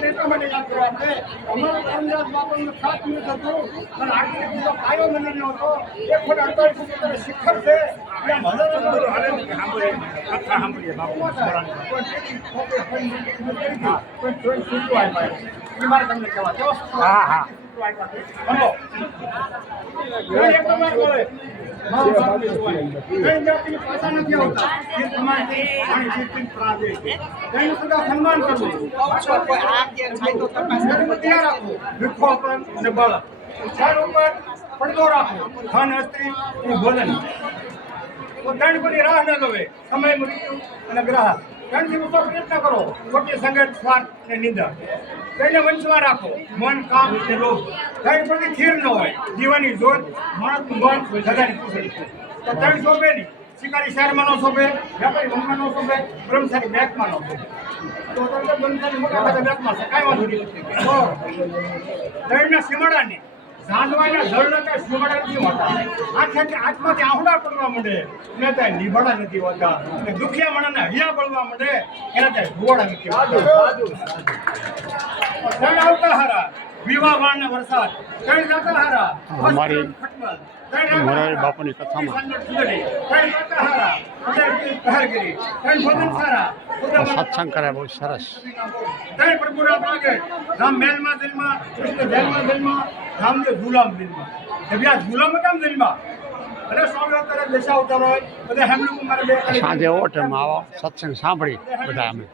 એટલા માટે યાદ કરો આપણે અમારા કામદાર બાપાનું 7 મિનિટ હતું અને આગળ બીજો પાયો મને ન હતો 1.48 શિખર છે ત્યાં સાંભળીએ બાપુ મારે તમને કહેવા હા હા સન્માન કરવું પડદો રાખો ધન સ્ત્રી ભોજન ત્રણ બધી રાહ ન ગવે સમય મૃત્યુ અને ગ્રહ ત્રણ દિવસો પ્રયત્ન કરો ખોટી સંગત સ્વાર્થ અને નિંદા તેને વંશમાં રાખો મન કામ અને લોભ ત્રણ બધી સ્થિર ન હોય જીવાની જોત માણસનું મન સદાની પૂછડી તો ત્રણ શોભે નહીં શિકારી શહેરમાં ન શોભે વ્યાપારી વનમાં ન શોભે બ્રહ્મચારી બેંકમાં ન શોભે તો તમને બ્રહ્મચારી મોટા ભાગે બેંકમાં છે કાંઈ વાંધો નહીં ત્રણના સીમાડાને જાનવાના જળના કાંઈ સીમાડા નથી હોતા આંખમાંથી આહુડા પડવા માંડે એને ત્યાં નિભાડા નથી હોતા અને દુખિયા માણસને હૈયા પડવા માંડે એના ત્યાં ભુવાડા નથી હોતા ત્રણ આવતા હારા વિવાહ વાળના વરસાદ ત્રણ જાતા હારા અમારી મોરારી બાપુની કથામાં સત્સંગ કરે બહુ સરસ. ત્રણ પ્રભુના પ્રાગટ રામ મહેલમાં જન્મ, કૃષ્ણ જેલમાં જન્મ, રામદેવ ઝુલામ જન્મ. વ્યાસ ઝુલામ કેમ જન્મ? અને સ્વામી અવતારે દશા અવતાર હોય બધા હેમલું મારે બે સાંજે ઓટમાં આવો સત્સંગ સાંભળી બધા અમે.